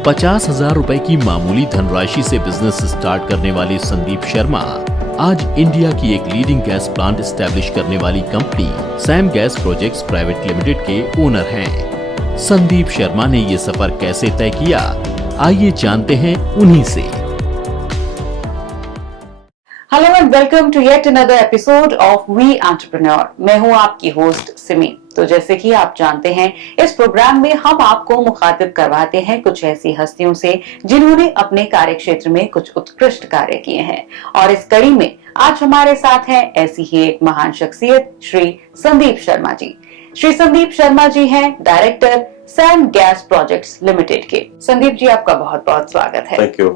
50,000 रुपए की मामूली धनराशि से बिजनेस स्टार्ट करने वाले संदीप शर्मा आज इंडिया की एक लीडिंग गैस प्लांट स्टैब्लिश करने वाली company Sam gas projects private limited के ओनर हैं। संदीप शर्मा ने ये सफर कैसे तय किया, आइए जानते हैं उन्हीं से। Hello and welcome to yet another episode of we entrepreneur. मैं हूं आपकी होस्ट सिमी। तो जैसे कि आप जानते हैं, इस प्रोग्राम में हम आपको मुखातिब करवाते हैं कुछ ऐसी हस्तियों से जिन्होंने अपने कार्य क्षेत्र में कुछ उत्कृष्ट कार्य किए हैं। और इस कड़ी में आज हमारे साथ हैं ऐसी ही एक महान शख्सियत श्री संदीप शर्मा जी। श्री संदीप शर्मा जी हैं director Sam gas projects limited के। संदीप जी, आपका बहुत बहुत स्वागत है। Thank you.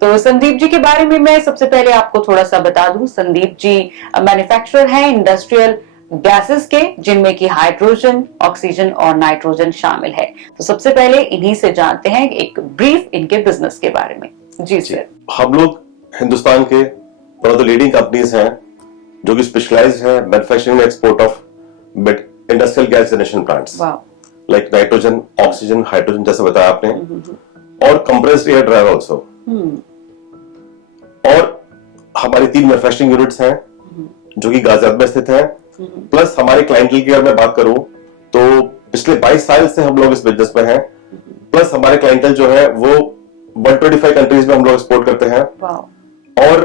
तो संदीप जी के बारे में मैं सबसे पहले आपको थोड़ा सा बता दूं। संदीप जी मैन्युफैक्चरर हैं इंडस्ट्रियल गैसेस के, जिनमें कि हाइड्रोजन, ऑक्सीजन और नाइट्रोजन शामिल है। तो सबसे पहले इन्हीं से जानते हैं एक ब्रीफ इनके बिजनेस के बारे में। जी सर। हम लोग हिंदुस्तान के one of the leading companies हैं जो कि स्पेशलाइज्ड है manufacturing and export of industrial gas generation plants like nitrogen, oxygen, hydrogen जैसे बताया आपने, और कंप्रेस्ड एयर ड्रायर ऑल्सो। और हमारी 3 मैन्युफैक्चरिंग यूनिट्स हैं जो कि गाजियाबाद में स्थित हैं। प्लस हमारे क्लाइंटल की अगर मैं बात करूं तो पिछले 22 साल से हम लोग इस बिजनेस में हैं। प्लस हमारे क्लाइंटल जो है वो 125 कंट्रीज में हम लोग एक्सपोर्ट करते हैं। और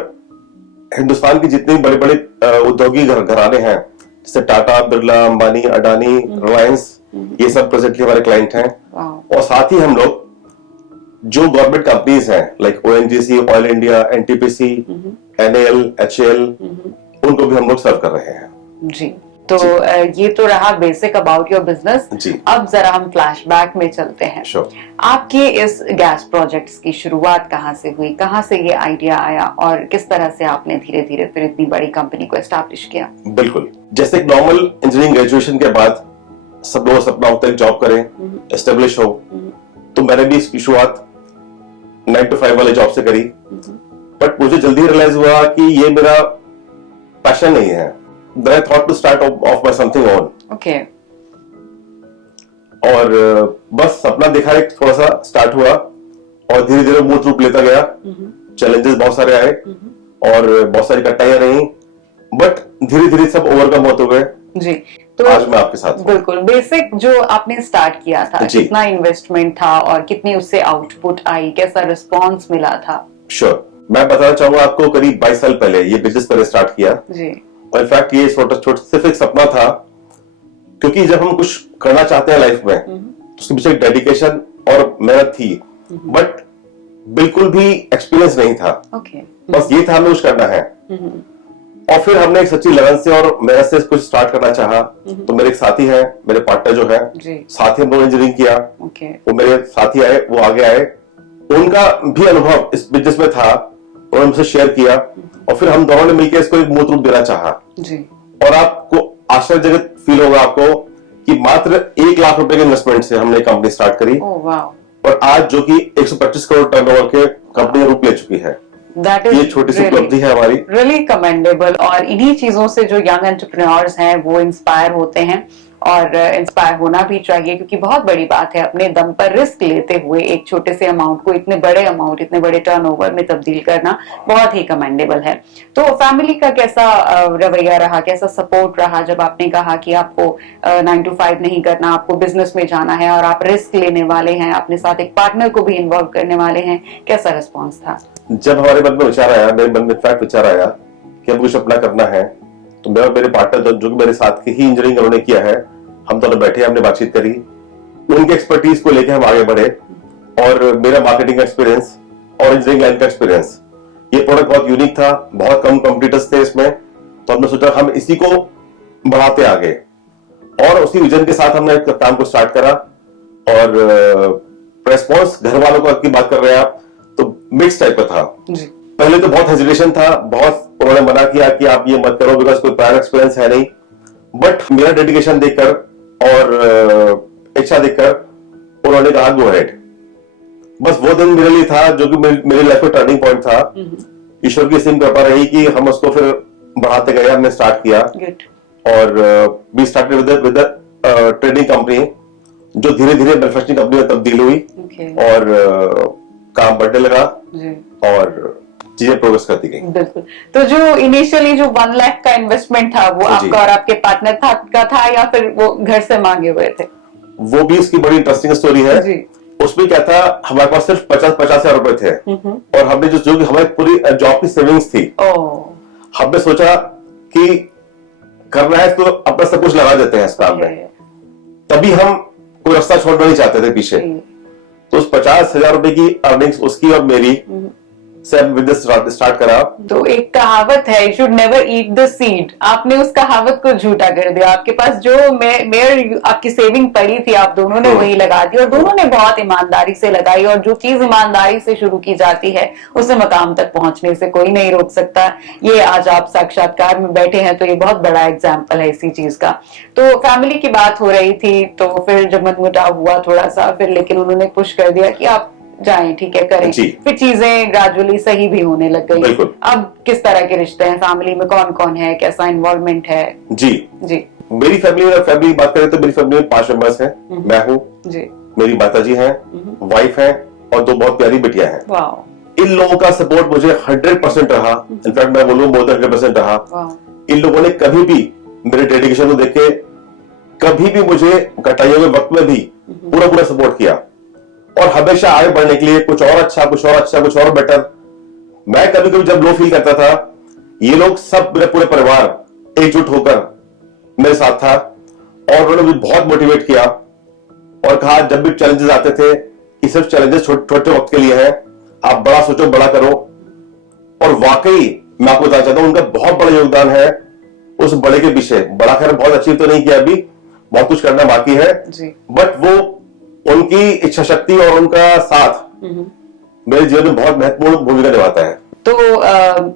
हिंदुस्तान की जितनी बड़े बड़े औद्योगिक घराने हैं जैसे टाटा, बिरला, अंबानी, अडानी, रिलायंस, ये सब प्रेजेंटली हमारे क्लाइंट हैं। और साथ ही हम लोग जो गवर्नमेंट कंपनीज हैं like ONGC, oil India, NTPC, NL, HAL, उनको भी हम लोग सर्व कर रहे हैं। जी। तो ये तो रहा बेसिक अबाउट योर बिजनेस। अब जरा हम फ्लैशबैक में चलते हैं। आपके इस गैस प्रोजेक्ट्स की शुरुआत कहाँ से हुई, कहाँ से ये आइडिया आया और किस तरह से आपने धीरे धीरे फिर इतनी बड़ी कंपनी को एस्टैब्लिश किया? बिल्कुल, जैसे एक नॉर्मल इंजीनियरिंग ग्रेजुएशन के बाद सब लोग सपना होता है जॉब करें, एस्टेब्लिश हो। तो मैंने भी इसकी शुरुआत 9 to 5 वाले जॉब से करी। बट मुझे जल्दी रियलाइज हुआ कि ये मेरा पैशन नहीं है। Then I thought to start off by something on. Okay. और बस सपना देखा, एक थोड़ा सा स्टार्ट हुआ और धीरे धीरे मूर्त रूप लेता गया। चैलेंजेस बहुत सारे आए और बहुत सारी कठिनाइयां रही, बट धीरे धीरे सब ओवरकम होते हुए जी तो आज मैं आपके साथ। बिल्कुल बेसिक जो आपने स्टार्ट किया था, कितना इन्वेस्टमेंट था और कितनी उससे आउटपुट आई, कैसा रिस्पॉन्स मिला था? श्योर, मैं बताना चाहूंगा आपको। करीब 22 साल पहले ये बिजनेस मैंने स्टार्ट किया जी। और इनफैक्ट ये छोटा सिर्फ एक सपना था, क्योंकि जब हम कुछ करना चाहते हैं लाइफ में तो उसके पीछे डेडिकेशन और मेहनत थी, बट बिल्कुल भी एक्सपीरियंस नहीं था। बस ये था हमें कुछ करना है। और फिर हमने एक सच्ची लगन से और मेहनत से कुछ स्टार्ट करना चाहा। तो मेरे एक साथी है, मेरे पार्टनर जो है, साथ ही हम लोग इंजीनियरिंग किया। वो मेरे साथी आए, वो आगे आए, उनका भी अनुभव इस बिजनेस में था, उन्होंने मुझसे शेयर किया और फिर हम दोनों ने मिलकर इसको एक मूर्त रूप देना चाहा जी। और आपको आश्चर्यजनक फील होगा आपको कि मात्र 1 लाख रुपए के इन्वेस्टमेंट से हमने कंपनी स्टार्ट करी। और आज जो कि 125 करोड़ टर्नओवर के कंपनी रूप ले चुकी है। ये छोटी सी उपलब्धि है हमारी, रियली कमेंडेबल। और इन्हीं चीजों से जो यंग एंटरप्रेन्योर्स हैं वो इंस्पायर होते हैं और इंस्पायर होना भी चाहिए, क्योंकि बहुत बड़ी बात है अपने दम पर रिस्क लेते हुए एक छोटे से अमाउंट को इतने बड़े अमाउंट, इतने बड़े टर्नओवर में तब्दील करना बहुत ही कमेंडेबल है। तो फैमिली का कैसा रवैया रहा, कैसा सपोर्ट रहा जब आपने कहा कि आपको 9 to 5 नहीं करना, आपको बिजनेस में जाना है और आप रिस्क लेने वाले हैं, अपने साथ एक पार्टनर को भी इन्वॉल्व करने वाले हैं, कैसा रिस्पॉन्स था? जब हमारे मन में विचार आया, मेरे मन में इनफैक्ट विचार आया कि अब कुछ अपना करना है, तो मेरा मेरे पार्टनर जो मेरे साथ की ही इंजीनियरिंग उन्होंने किया है, हम दोनों बैठे, हमने बातचीत करी, उनके एक्सपर्टीज को लेकर हम आगे बढ़े। और मेरा मार्केटिंग एक्सपीरियंस और इंजीनियरिंग लाइन का एक्सपीरियंस, ये प्रोडक्ट बहुत यूनिक था, बहुत कम कॉम्पिटिटर्स थे इसमें, तो हमने सोचा हम इसी को बढ़ाते आगे। और उसी विजन के साथ हमने काम को स्टार्ट करा। और रेस्पॉन्स घर वालों की बात कर रहे हैं आप, तो मिक्स टाइप का था जी। पहले तो बहुत हेजिटेशन था, बहुत उन्होंने मना किया कि आप ये मत करो बिकॉज कोई प्रायर एक्सपीरियंस है नहीं। बट मेरा डेडिकेशन देखकर और इच्छा देखकर उन्होंने कहा गो अहेड। बस वो दिन मेरे लिए था जो कि मेरी लाइफ का टर्निंग पॉइंट था। ईश्वर की सिम कृपा रही कि हम उसको फिर बढ़ाते गए, हमने स्टार्ट किया। और we started with trading company जो धीरे धीरे मैन्युफैक्चरिंग कंपनी में तब्दील हुई। Okay. और काम बढ़ने लगा जी और चीजें प्रोग्रेस करती गई। बिल्कुल। तो जो इनिशियली जो 1 लाख का इन्वेस्टमेंट था वो जी। आपका और आपके पार्टनर का था या फिर वो घर से मांगे हुए थे? वो भी इसकी बड़ी इंटरेस्टिंग स्टोरी है। जी। उसमें क्या था, हमारे पास सिर्फ 50 हजार रुपए थे और हमने जो कि हमारी पूरी जॉब की सेविंग्स थी, हमने सोचा कि करना है तो अपना सब कुछ लगा देते हैं इस काम में। तभी हम कोई रास्ता छोड़ना नहीं चाहते थे पीछे। तो उस 50,000 रुपए की अर्निंग्स उसकी और मेरी से बिजनेस स्टार्ट करा। तो एक कहावत है, you should never eat the seed. आपने उस कहावत को झूठा कर दिया। आपके पास जो मेयर आपकी सेविंग पड़ी थी, आप दोनों ने वही लगा दी और दोनों ने बहुत ईमानदारी से लगाई। और जो चीज ईमानदारी से शुरू की जाती है उसे मकाम तक पहुंचने से कोई नहीं रोक सकता। ये आज आप साक्षात्कार में बैठे हैं तो ये बहुत बड़ा एग्जाम्पल है इसी चीज का। तो फैमिली की बात हो रही थी, तो फिर जब मनमुटाव हुआ थोड़ा सा, फिर लेकिन उन्होंने पुश कर दिया कि आप जाएं, ठीक है, करें। फिर चीजें ग्रेजुअली सही भी होने लग गई। अब किस तरह के रिश्ते हैं फैमिली में, कौन कौन है, कैसा इन्वॉल्वमेंट है? जी जी मेरी फैमिली बात करें तो मेरी फैमिली में 5 मेंबर्स हैं। मैं हूँ जी, मेरी माताजी हैं, वाइफ है और 2 बहुत प्यारी बेटियां हैं। वाह। इन लोगों का सपोर्ट मुझे 100% रहा। इनफैक्ट मैं बोलूँ मोर देन 100% रहा। इन लोगों ने कभी भी मेरे डेडिकेशन को देख के कभी भी मुझे कटाइयों के वक्त में भी पूरा सपोर्ट किया और हमेशा आगे बढ़ने के लिए कुछ और अच्छा, कुछ और अच्छा, कुछ और बेटर। मैं कभी कभी जब लो फील करता था, ये लोग सब, मेरे पूरे परिवार एकजुट होकर मेरे साथ था और उन्होंने मुझे बहुत मोटिवेट किया और कहा जब भी चैलेंजेस आते थे कि सिर्फ चैलेंजेस छोटे वक्त के लिए है, आप बड़ा सोचो, बड़ा करो। और वाकई मैं आपको बताना चाहता हूं, उनका बहुत बड़ा योगदान है उस बड़े के पीछे। बड़ा खैर बहुत अचीव तो नहीं किया, अभी बहुत कुछ करना बाकी है, बट वो उनकी इच्छा शक्ति और उनका साथ मेरे जीवन में बहुत महत्वपूर्ण भूमिका निभाता है। तो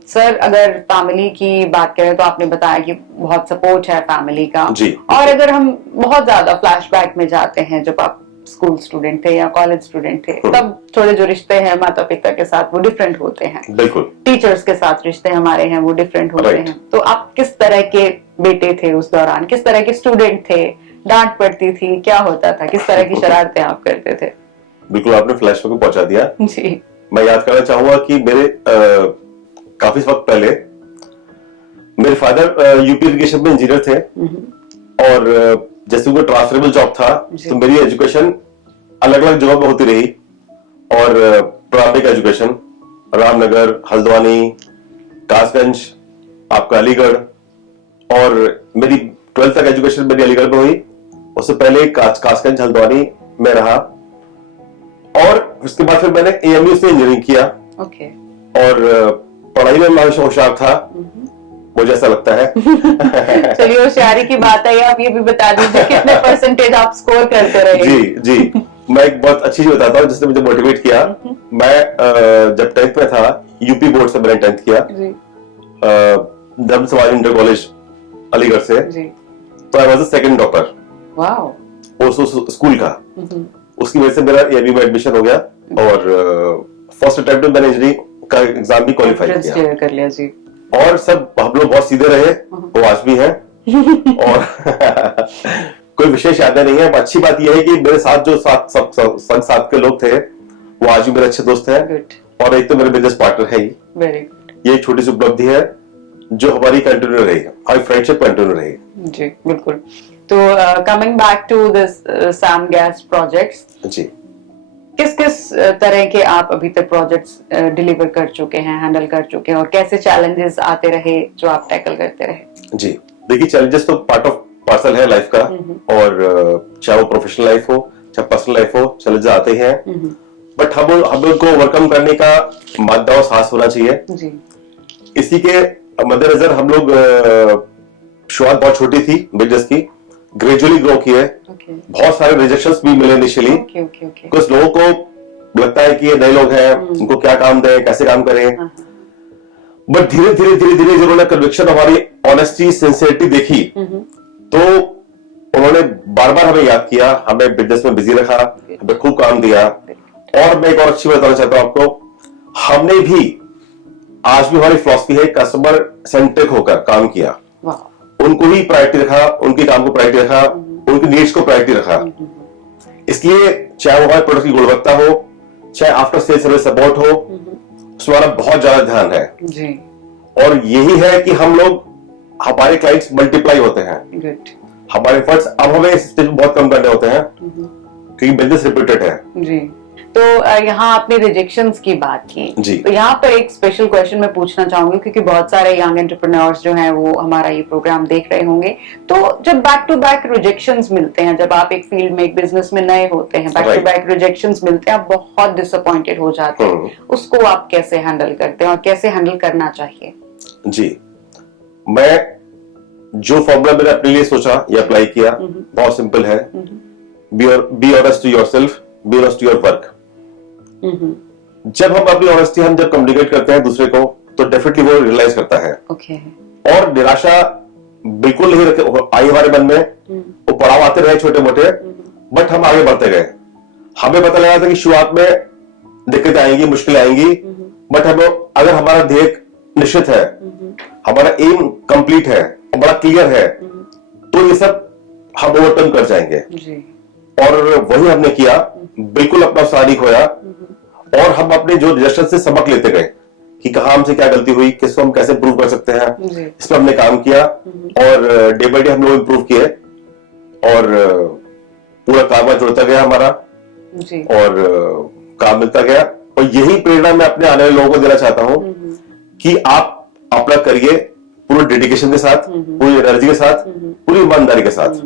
सर, अगर फैमिली की बात करें तो आपने बताया कि बहुत सपोर्ट है फैमिली का जी। और अगर हम बहुत ज्यादा फ्लैशबैक में जाते हैं, जब आप स्कूल स्टूडेंट थे या कॉलेज स्टूडेंट थे, तब थोड़े जो रिश्ते हैं माता पिता के साथ वो डिफरेंट होते हैं। बिल्कुल। टीचर्स के साथ रिश्ते हमारे हैं वो डिफरेंट होते हैं। तो आप किस तरह के बेटे थे उस दौरान, किस तरह के स्टूडेंट थे? डांट पड़ती थी, क्या होता था, किस तरह की शरारतें आप करते थे? बिल्कुल, आपने फ्लैशबैक को पहुंचा दिया जी। मैं याद करना चाहूंगा कि मेरे काफी वक्त पहले मेरे फादर यूपी इरिगेशन में इंजीनियर थे और जैसे उनको ट्रांसफरेबल जॉब था तो मेरी एजुकेशन अलग अलग जगह पे होती रही। और प्रारंभिक एजुकेशन रामनगर, हल्द्वानी, कासगंज, आपका अलीगढ़, और मेरी 12th तक एजुकेशन मेरी अलीगढ़ में हुई। उससे पहले कासगंज, हल्द्वानी में रहा और उसके बाद फिर मैंने एएमयू से इंजीनियरिंग किया। ओके। और पढ़ाई में मैं होशियार था, मुझे ऐसा लगता है। चलिए, होशियारी की बात है, आप ये भी बता दीजिए कितने परसेंटेज आप स्कोर करते रहे? जी मैं एक बहुत अच्छी चीज बताता हूँ जिसने मुझे मोटिवेट किया। मैं जब 10th में था, यूपी बोर्ड से मैंने 10th किया, धर्म समाज इंटर कॉलेज अलीगढ़ से। तो I was the second topper. Wow. उस स्कूल का। उसकी वजह से मेरा एएमयू में एडमिशन हो गया और फर्स्ट अटेम्प्ट में मैंने इंजीनियरिंग का एग्जाम भी क्वालिफाई किया। कर लिया जी। और सब हम लोग बहुत सीधे रहे, वो आज भी हैं। और कोई विशेष यादें नहीं है। अच्छी बात यह है कि मेरे साथ जो साथ के लोग थे वो आज भी मेरे अच्छे दोस्त हैं। और एक तो मेरे बिजनेस पार्टनर है ही। Very good. ये एक छोटी सी उपलब्धि है जो हमारी कंटिन्यू रही, हमारी फ्रेंडशिप कंटिन्यू रही। जी बिल्कुल। तो coming back to this same gas projects, जी, किस किस तरह के आप अभी तक प्रोजेक्ट्स डिलीवर कर चुके हैं, हैंडल कर चुके हैं, और कैसे चैलेंजेस आते रहे जो आप टैकल करते रहे? जी देखिए, चैलेंजेस तो पार्ट ऑफ पार्सल है लाइफ का, और चाहे वो प्रोफेशनल लाइफ हो चाहे पर्सनल लाइफ हो, चैलेंजेस आते ही हैं। बट हम उनको ओवरकम करने का मादा और साहस होना चाहिए। जी। इसी के मद्देनजर हम लोग शुरुआत बहुत छोटी थी बिजनेस की, ग्रेजुअली ग्रो किए। बहुत सारे रिजेक्शंस भी मिले इनिशियली। कुछ लोगों को लगता है कि ये नए लोग हैं, उनको क्या काम दें, कैसे काम करें। बट धीरे धीरे जब उन्होंने कन्विक्शन, हमारी ऑनेस्टी, सिंसियरिटी देखी, तो उन्होंने बार बार हमें याद किया, हमें बिजनेस में बिजी रखा, हमें खूब काम दिया। और मैं एक और अच्छी बात बताना चाहता हूं आपको, हमने भी आज भी हमारी फिलॉसफी है कस्टमर सेंट्रिक होकर काम किया। उनको ही प्रायोरिटी रखा, उनके काम को प्रायोरिटी रखा, उनकी नीड्स को प्रायोरिटी रखा। इसलिए चाहे वो हमारे प्रोडक्ट की गुणवत्ता हो, चाहे आफ्टर सेल सर्विस सपोर्ट हो, उसमें हमारा बहुत ज्यादा ध्यान है जी। और यही है कि हम लोग, हमारे क्लाइंट्स मल्टीप्लाई होते हैं। गुड। हमारे एफर्ट्स अब हमें इस स्टेज में बहुत कम करने होते हैं क्योंकि बिजनेस रिपीटेड है जी। तो यहाँ आपने रिजेक्शंस की बात की जी। तो यहाँ पर एक स्पेशल क्वेश्चन मैं पूछना चाहूंगी क्योंकि बहुत सारे यंग एंटरप्रेन्योर्स जो हैं वो हमारा ये प्रोग्राम देख रहे होंगे। तो जब बैक टू बैक रिजेक्शंस मिलते हैं, जब आप एक फील्ड में, एक बिजनेस में नए होते हैं, बैक टू बैक रिजेक्शंस मिलते हैं, आप बहुत डिसअपॉइंटेड हो जाते हैं, उसको आप कैसे हैंडल करते हैं और कैसे हैंडल करना चाहिए? जी, मैं जो फॉर्मूला मैंने अपने लिए सोचा या अप्लाई किया बहुत सिंपल है। Be honest to yourself, be honest to your work. जब हम अपनी ऑनेस्टी हम जब कम्युनिकेट करते हैं दूसरे को तो डेफिनेटली वो रियलाइज करता है। और निराशा बिल्कुल नहीं आई हमारे मन में, वो पड़ाव आते रहे छोटे मोटे, बट हम आगे बढ़ते गए। हमें पता लगा था कि शुरुआत में दिक्कतें आएंगी, मुश्किलें आएंगी, बट हम अगर हमारा ध्येय निश्चित है, हमारा एम कंप्लीट है, बड़ा क्लियर है, तो ये सब हम ओवरकम कर जाएंगे जी। और वही हमने किया, बिल्कुल अपना सारी खोया और हम अपने जो रिजेक्शन से सबक लेते गए कि कहाँ हमसे क्या गलती हुई, किसको हम कैसे इम्प्रूव कर सकते हैं, इस पर हमने काम किया और डे बाय डे हम लोग इम्प्रूव किए और पूरा काम जुड़ता गया हमारा जी। और काम मिलता गया। और यही प्रेरणा मैं अपने आने वाले लोगों को देना चाहता हूं कि आप अपना करिए पूरे डेडिकेशन के साथ, पूरी एनर्जी के साथ, पूरी ईमानदारी के साथ,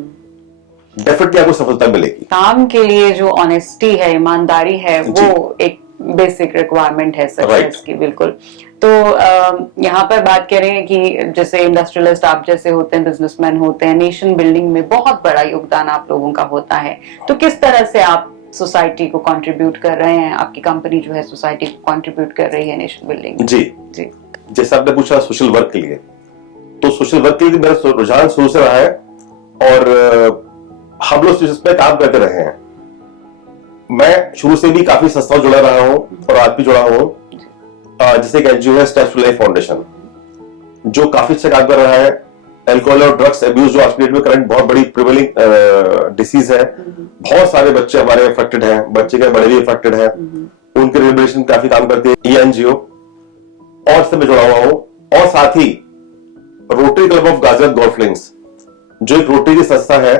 डेफिनेटली आपको सफलता मिलेगी। काम के लिए जो ऑनेस्टी है, ईमानदारी है, वो एक बेसिक रिक्वायरमेंट है सक्सेस की। बिल्कुल। तो यहाँ पर बात करें कि जैसे इंडस्ट्रियलिस्ट आप जैसे होते हैं, बिजनेसमैन होते हैं, नेशन बिल्डिंग में बहुत बड़ा योगदान आप लोगों का होता है। तो किस तरह से आप सोसाइटी को कंट्रीब्यूट कर रहे हैं, आपकी कंपनी जो है सोसाइटी को कंट्रीब्यूट कर रही है नेशन बिल्डिंग? जी जी। जैसे आपने पूछा सोशल वर्क के लिए, तो सोशल वर्क के लिए मेरा रुझान शुरू से रहा है और हम लोग इस पे काम करते रहे हैं। मैं शुरू से भी काफी संस्थाओं जुड़ा रहा हूं और आज भी जुड़ा हूं, जैसे एक एनजीओ है स्टेप्स टू लाइफ फाउंडेशन, जो काफी अच्छा काम कर रहा है। अल्कोहल और ड्रग्स अब्यूज जो आज की डेट में करंट बहुत बड़ी प्रिवेलिंग डिसीज है, बहुत सारे बच्चे हमारे अफेक्टेड हैं, बच्चे के बड़े भी अफेक्टेड हैं, उनके रिहेबिलिटेशन काफी काम करती है ये एनजीओ, और से मैं जुड़ा हुआ हूं। और साथ ही rotary club of Ghaziabad golf links, जो एक रोटरी की संस्था है,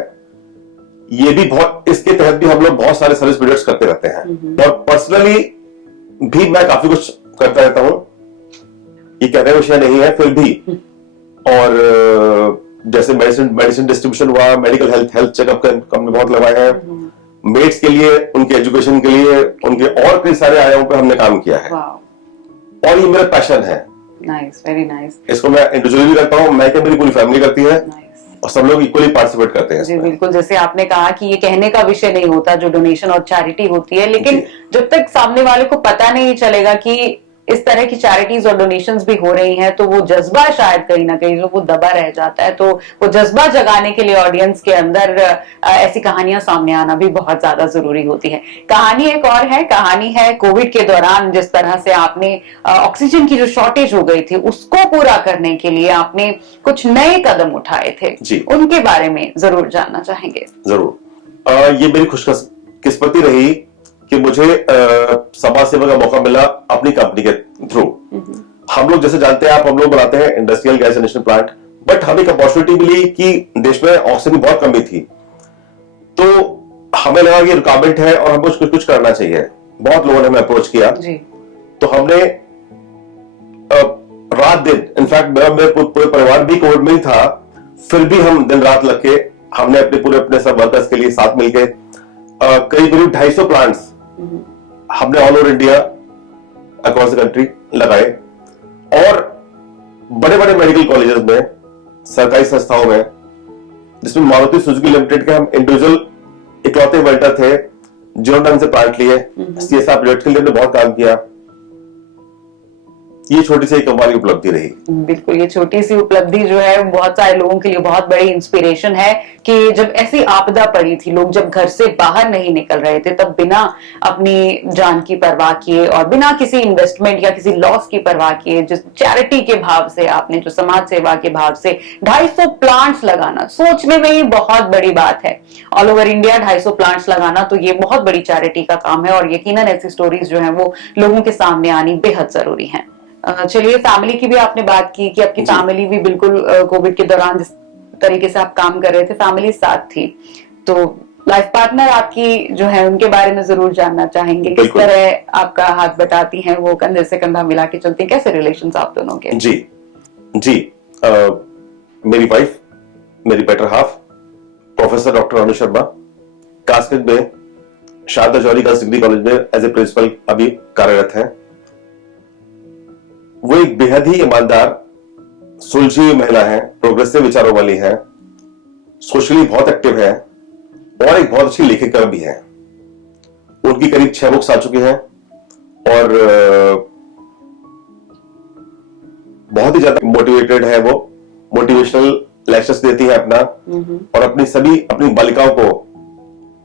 ये भी बहुत, इसके तहत भी हम लोग बहुत सारे सर्विस पीरियड्स करते रहते हैं। और पर्सनली भी मैं काफी कुछ करता रहता हूं, ये कहने का विषय नहीं है फिर भी। और जैसे मेडिसिन डिस्ट्रीब्यूशन हुआ, मेडिकल हेल्थ चेकअप हमने बहुत लगाए हैं, मेड्स के लिए, उनके एजुकेशन के लिए, उनके और कई सारे आयामों पे हमने काम किया है और ये मेरा पैशन है। Nice, very nice. इसको मैं इंडिविजुअली भी करता हूं, मैं क्या मेरी पूरी फैमिली करती है और सब लोग इक्वली पार्टिसिपेट करते हैं। जी बिल्कुल, जैसे आपने कहा कि ये कहने का विषय नहीं होता जो डोनेशन और चैरिटी होती है, लेकिन जब तक सामने वाले को पता नहीं चलेगा कि इस तरह की चैरिटीज और डोनेशंस भी हो रही हैं, तो वो जज्बा शायद कहीं ना कहीं जो वो दबा रह जाता है। तो वो जज्बा जगाने के लिए ऑडियंस के अंदर ऐसी कहानियां सामने आना भी बहुत ज्यादा जरूरी होती है। कहानी एक और है, कहानी है कोविड के दौरान जिस तरह से आपने ऑक्सीजन की जो शॉर्टेज हो गई थी उसको पूरा करने के लिए आपने कुछ नए कदम उठाए थे, उनके बारे में जरूर जानना चाहेंगे। जरूर। ये मेरी खुशकिस्मती रही कि मुझे समाज सेवा का मौका मिला अपनी कंपनी के थ्रू। हम लोग जैसे जानते हैं आप, हम लोग बनाते हैं industrial gas generation plant, but हमें एक अपॉर्चुनिटी मिली कि देश में ऑक्सीजन की बहुत कमी थी, तो हमें लगा कि रुकावट है और हमको कुछ करना चाहिए। बहुत लोगों ने हमें अप्रोच किया तो हमने रात दिन, इनफैक्ट मेरे पूरे परिवार भी कोविड में ही था, फिर भी हम दिन रात लग के हमने अपने सब वर्कर्स के लिए साथ मिलकर करीब 250 प्लांट्स हमने all over India across the country लगाए। और बड़े बड़े मेडिकल कॉलेजेस में, सरकारी संस्थाओं में, जिसमें मारुति सुजुकी लिमिटेड के हम इंडिविजुअल इकलौते वेंडर थे जिन्होंने हमसे प्लांट लिए। सीएसआर प्रोजेक्ट के लिए हमने बहुत काम किया। ये छोटी सी एक हमारी उपलब्धि रही। बिल्कुल, ये छोटी सी उपलब्धि जो है बहुत सारे लोगों के लिए बहुत बड़ी इंस्पिरेशन है कि जब ऐसी आपदा पड़ी थी, लोग जब घर से बाहर नहीं निकल रहे थे, तब बिना अपनी जान की परवाह किए और बिना किसी इन्वेस्टमेंट या किसी लॉस की परवाह किए, जिस चैरिटी के भाव से आपने, जो समाज सेवा के भाव से 250 प्लांट्स लगाना, सोचने में ही बहुत बड़ी बात है। ऑल ओवर इंडिया 250 प्लांट्स लगाना, तो ये बहुत बड़ी चैरिटी का काम है और यकीनन ऐसी स्टोरीज जो है वो लोगों के सामने आनी बेहद जरूरी है। चलिए, फैमिली की भी आपने बात की कि आपकी फैमिली भी बिल्कुल कोविड के दौरान जिस तरीके से आप काम कर रहे थे, फैमिली साथ थी, तो लाइफ पार्टनर आपकी जो है उनके बारे में जरूर जानना चाहेंगे। किस तरह आपका हाथ बटाती हैं वो, कंधे से कंधा मिला के चलती हैं, कैसे रिलेशंस आप दोनों के? जी मेरी वाइफ, मेरी better half, professor doctor Ranu Sharma, Kasganj में शारदा जौहरी गर्ल्स डिग्री कॉलेज में एज ए प्रिंसिपल अभी कार्यरत हैं। वो एक बेहद ही ईमानदार, सुलझी हुई महिला है, प्रोग्रेसिव विचारों वाली है, सोशली बहुत एक्टिव है और एक बहुत अच्छी लेखिका भी है। उनकी करीब 6 बुक्स आ चुकी हैं और बहुत ही ज्यादा मोटिवेटेड है। वो मोटिवेशनल लेक्चर्स देती है अपना और अपनी बालिकाओं को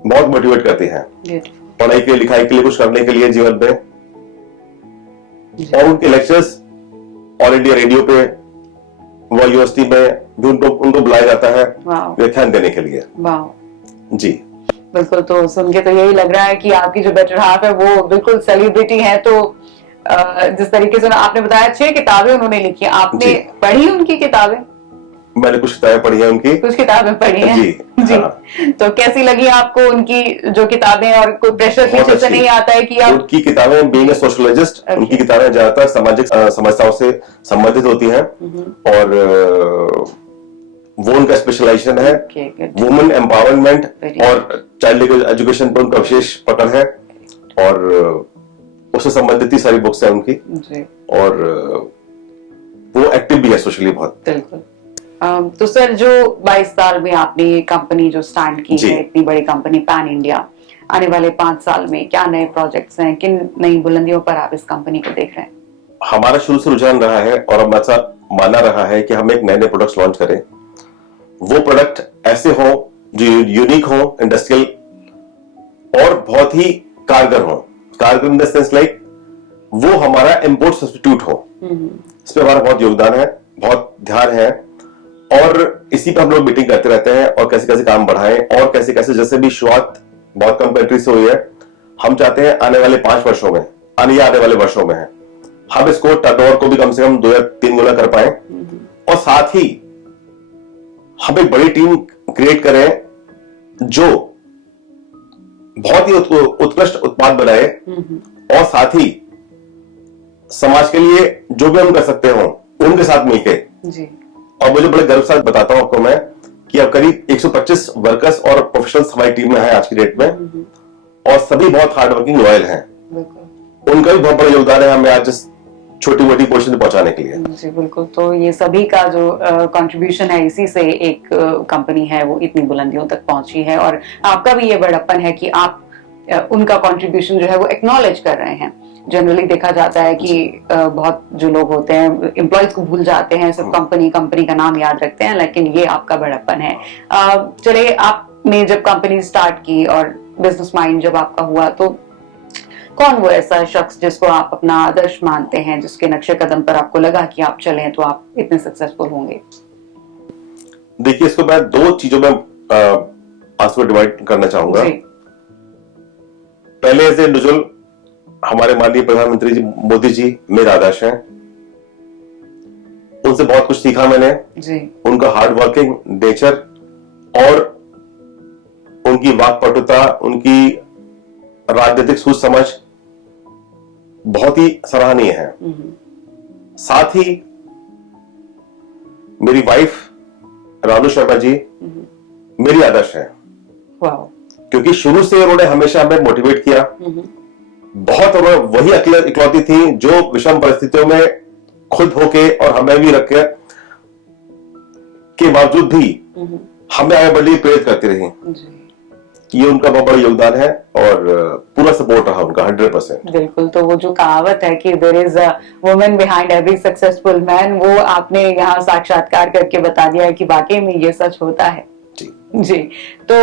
बहुत मोटिवेट करती हैं पढ़ाई के, लिखाई के लिए, कुछ करने के लिए जीवन में। और उनके लेक्चर्स ऑल इंडिया रेडियो पे, वो यूनिवर्सिटी में भी उनको बुलाया जाता है व्याख्यान देने के लिए। जी बिल्कुल, तो सुन के तो यही लग रहा है कि आपकी जो बेटर हाफ है वो बिल्कुल सेलिब्रिटी है। तो जिस तरीके से आपने बताया 6 किताबें उन्होंने लिखी, आपने पढ़ी उनकी किताबें? मैंने कुछ किताबें पढ़ी हैं उनकी। कुछ किताबें पढ़ी हैं जी। हाँ। तो कैसी लगी आपको उनकी जो किताबें, और कोई प्रेशर पीछे से नहीं आता है कि आप? उनकी किताबें, बीइंग अ सोशलॉजिस्ट, उनकी किताबें ज्यादातर सामाजिक समस्याओं से संबंधित होती हैं और वो उनका स्पेशलाइजेशन है। वुमेन एम्पावरमेंट और चाइल्ड एजुकेशन पर उनका विशेष पकड़ है और उससे संबंधित ही सारी बुक्स हैं उनकी जी। और वो एक्टिव भी है सोशली बहुत। बिल्कुल। तो सर, जो 22 साल में आपने कंपनी जो स्टार्ट की है, इतनी बड़ी कंपनी पैन इंडिया, आने वाले 5 साल में क्या नए प्रोजेक्ट्स हैं, किन नई बुलंदियों पर आप इस कंपनी को देख रहे हैं? हमारा शुरू से रुझान रहा है और हमारा ऐसा माना रहा है कि हम एक नए प्रोडक्ट्स लॉन्च करें। वो प्रोडक्ट ऐसे हो जो यूनिक हो, इंडस्ट्रियल और बहुत ही कारगर हो। कारगर इन द सेंस लाइक वो हमारा इंपोर्ट सब्स्टिट्यूट हो। इसमें हमारा बहुत योगदान है, बहुत ध्यान है और इसी पर हम लोग मीटिंग करते रहते हैं और कैसे कैसे काम बढ़ाएं और कैसे कैसे, जैसे भी शुरुआत बहुत कम कंट्री से हुई है, हम चाहते हैं आने वाले 5 वर्षों में, आने वाले वर्षों में हम इसको टर्नओवर को भी कम से कम 2 या 3 गुना कर पाए और साथ ही हम एक बड़ी टीम क्रिएट करें जो बहुत ही उत्कृष्ट उत्पाद बनाए और साथ ही समाज के लिए जो भी हम कर सकते हो उनके साथ मिलकर। और मुझे बड़े गर्व से बताता हूं आपको मैं कि अब करीब 125 वर्कर्स और प्रोफेशनल्स हमारी टीम में है आज की डेट में और सभी बहुत हार्ड वर्किंग लॉयल हैं। उनका भी बहुत बड़ा योगदान है हमें आज छोटी मोटी पोजीशन पहुंचाने के लिए। जी बिल्कुल, तो ये सभी का जो कंट्रीब्यूशन है, इसी से एक कंपनी है वो इतनी बुलंदियों तक पहुंची है और आपका भी ये बड़प्पन है कि आप उनका कंट्रीब्यूशन जो है वो एक्नॉलेज कर रहे हैं। जनरली देखा जाता है कि बहुत जो लोग होते हैं एम्प्लॉयज को भूल जाते हैं, सिर्फ कंपनी का नाम याद रखते हैं, लेकिन ये आपका बड़प्पन है। चलिए, आपने जब कंपनी स्टार्ट की और बिजनेस माइंड जब आपका हुआ, तो कौन वो ऐसा शख्स जिसको आप अपना आदर्श मानते हैं, जिसके नक्शे कदम पर आपको लगा कि आप चलें तो आप इतने सक्सेसफुल होंगे? देखिए, इसको मैं 2 चीजों में आंसर डिवाइड करना चाहूंगा। पहले एज ए इंडिविजुअल हमारे माननीय प्रधानमंत्री जी मोदी जी मेरे आदर्श हैं। उनसे बहुत कुछ सीखा मैंने जी। उनका हार्ड वर्किंग नेचर और उनकी वाक्पटुता, उनकी राजनीतिक सूझ समझ बहुत ही सराहनीय है। साथ ही मेरी वाइफ रानू शर्मा जी मेरी आदर्श है, क्योंकि शुरू से उन्होंने हमेशा हमें मोटिवेट किया। बहुत वही इकलौती थी जो विषम परिस्थितियों में खुद होके और हमें भी रख के बावजूद भी हमें आगे बढ़ने की प्रेरित करती रही। ये उनका बहुत बड़ा योगदान है और पूरा सपोर्ट रहा उनका 100%। बिल्कुल, तो वो जो कहावत है कि there is a woman behind every successful man, वो आपने यहाँ साक्षात्कार करके बता दिया है कि वाकई में ये सच होता है। जी, तो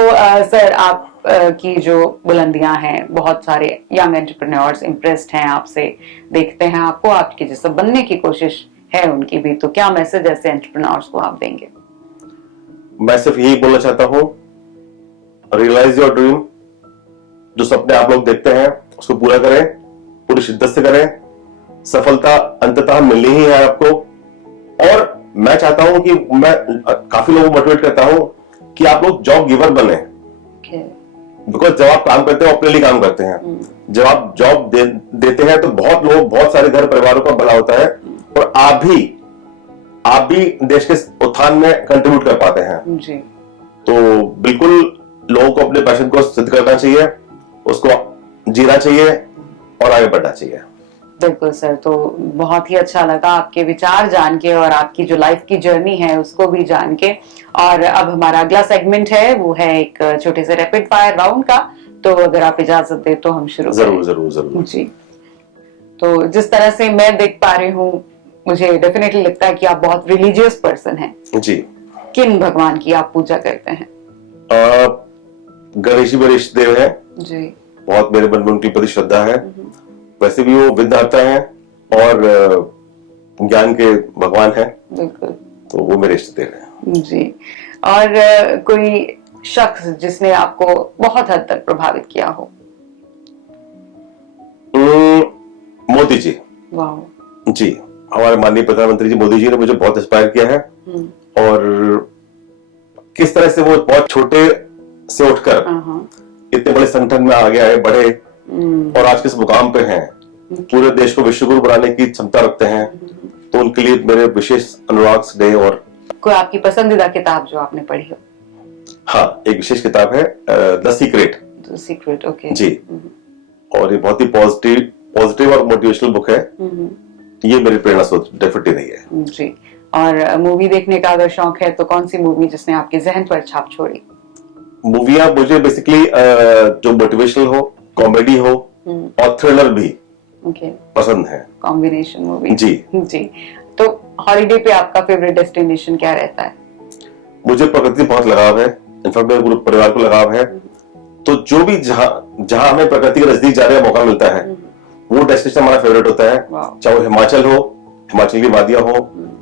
सर आप की जो बुलंदियां हैं, बहुत सारे यंग एंटरप्रेन्योर्स इम्प्रेस्ड हैं आपसे, देखते हैं आपको, आपके जैसा बनने की कोशिश है उनकी भी, तो क्या मैसेज ऐसे एंटरप्रेन्योर्स को आप देंगे? मैं सिर्फ यही बोलना चाहता हूँ, रियलाइज योर ड्रीम। जो सपने आप लोग देखते हैं उसको पूरा करें, पूरी शिद्दत से करें, सफलता अंततः मिलनी ही है आपको। और मैं चाहता हूं कि मैं काफी लोगों को मोटिवेट करता हूं कि आप लोग जॉब गिवर बने, बिकॉज जब आप काम करते हो अपने लिए काम करते हैं। जब आप जॉब देते हैं तो बहुत लोग, बहुत सारे घर परिवारों का भला होता है और आप भी देश के उत्थान में कंट्रीब्यूट कर पाते हैं जी। तो बिल्कुल लोगों को अपने पैशन को सिद्ध करना चाहिए, उसको जीना चाहिए और आगे बढ़ना चाहिए। बिल्कुल सर, तो बहुत ही अच्छा लगा आपके विचार जान के और आपकी जो लाइफ की जर्नी है उसको भी जान के। और अब हमारा अगला सेगमेंट है, वो है एक छोटे से रैपिड फायर राउंड का, तो अगर आप इजाजत दे तो हम शुरू जरूर जरूर जरूर जी। तो जिस तरह से मैं देख पा रही हूँ, मुझे डेफिनेटली लगता है कि आप बहुत रिलीजियस पर्सन हैं जी। किन भगवान की आप पूजा करते हैं? गणेश जी मेरे इष्ट देव है जी। बहुत मेरे मन में उनके प्रति श्रद्धा है। वैसे भी वो विद्याता है और ज्ञान के भगवान है, बिल्कुल, तो वो मेरे इष्ट देव है जी। और कोई शख्स जिसने आपको बहुत हद तक प्रभावित किया हो? मोदी जी। वाह। जी, हमारे माननीय प्रधानमंत्री जी मोदी जी ने मुझे बहुत इंस्पायर किया है और किस तरह से वो बहुत छोटे से उठकर इतने बड़े संगठन में आगे आए, बढ़े और आज किस मुकाम पे हैं, पूरे देश को विश्वगुरु बनाने की क्षमता रखते हैं। तो उनके लिए मेरे विशेष अनुराग स्नेह। और कोई आपकी पसंदीदा किताब जो आपने पढ़ी हो? हाँ, एक विशेष किताब है द सीक्रेट। ओके जी। और ये बहुत ही पॉजिटिव और मोटिवेशनल बुक है। ये मेरी प्रेरणा स्रोत डेफिनेटली रही है जी। और मूवी देखने का अगर शौक है तो कौन सी मूवी जिसने आपके जहन पर छाप छोड़ी? मूवियां मुझे बेसिकली जो मोटिवेशनल हो, कॉमेडी हो और थ्रिलर भी पसंद है, कॉम्बिनेशन मूवी। जी जी। तो हॉलिडे पे आपका फेवरेट डेस्टिनेशन क्या रहता है? मुझे प्रकृति बहुत लगाव है, इनफैक्ट मेरे पूरे परिवार को लगाव है। तो जो भी जहां हमें प्रकृति के नजदीक जाने का मौका मिलता है वो डेस्टिनेशन हमारा फेवरेट होता है। चाहे वो हिमाचल हो, हिमाचल की वादियां हो,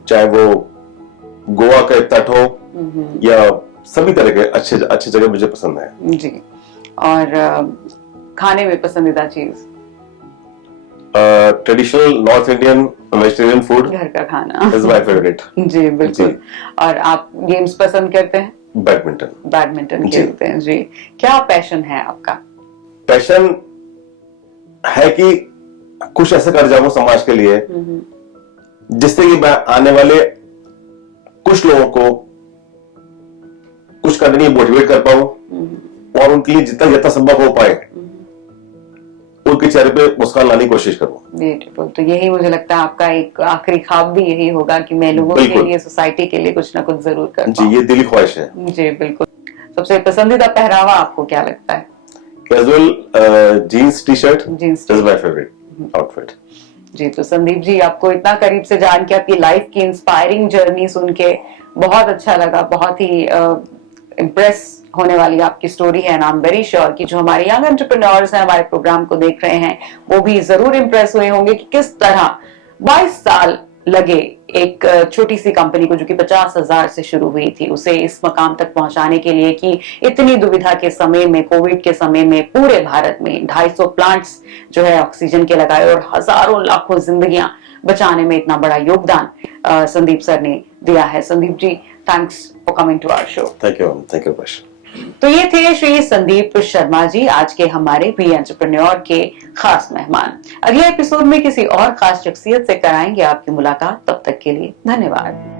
चाहे वो गोवा का तट हो, या सभी तरह के अच्छे जगह मुझे पसंद है जी। और खाने में पसंदीदा चीज? Traditional north Indian vegetarian food, घर का खाना इज माय फेवरेट। जी बिल्कुल। और आप गेम्स पसंद करते हैं? बैडमिंटन खेलते हैं जी। क्या पैशन है आपका? पैशन है कि कुछ ऐसा कर जाऊं समाज के लिए जिससे कि मैं आने वाले कुछ लोगों को कुछ करने के लिए मोटिवेट कर पाऊं और उनके लिए जितना संभव हो पाए उनके चेहरे पे मुस्कान लाने की कोशिश करूं। ब्यूटीफुल। तो यही मुझे लगता है आपका एक आखिरी ख्वाब भी यही होगा कि मैं लोगों के लिए, सोसाइटी के लिए कुछ ना कुछ जरूर कर पाऊं। जी, ये दिली ख्वाहिश है। जी बिल्कुल। सबसे पसंदीदा पहरावा आपको क्या लगता है? Casual jeans T shirt is my favourite outfit. जी, तो संदीप जी, आपको इतना करीब से जान के, आपकी लाइफ की इंस्पायरिंग जर्नी सुन के बहुत अच्छा लगा। बहुत ही इम्प्रेस होने वाली आपकी स्टोरी है। आई एम वेरी श्योर कि जो हमारे यंग एंटरप्रेन्योर्स हैं, हमारे प्रोग्राम को देख रहे हैं, वो भी जरूर इम्प्रेस हुए होंगे कि किस तरह 22 साल लगे एक छोटी सी कंपनी को, जो कि 50,000 से शुरू हुई थी, उसे इस मकाम तक पहुंचाने के लिए कि इतनी दुविधा के समय में, कोविड के समय में पूरे भारत में 250 प्लांट्स जो है ऑक्सीजन के लगाए और हजारों लाखों जिंदगियां बचाने में इतना बड़ा योगदान संदीप सर ने दिया है। Sandeep ji, thanks for coming to our show. Thank you बश। तो ये थे श्री संदीप शर्मा जी, आज के हमारे बी एंटरप्रेन्योर के खास मेहमान। अगले एपिसोड में किसी और खास शख्सियत से कराएंगे आपकी मुलाकात। तब तक के लिए धन्यवाद।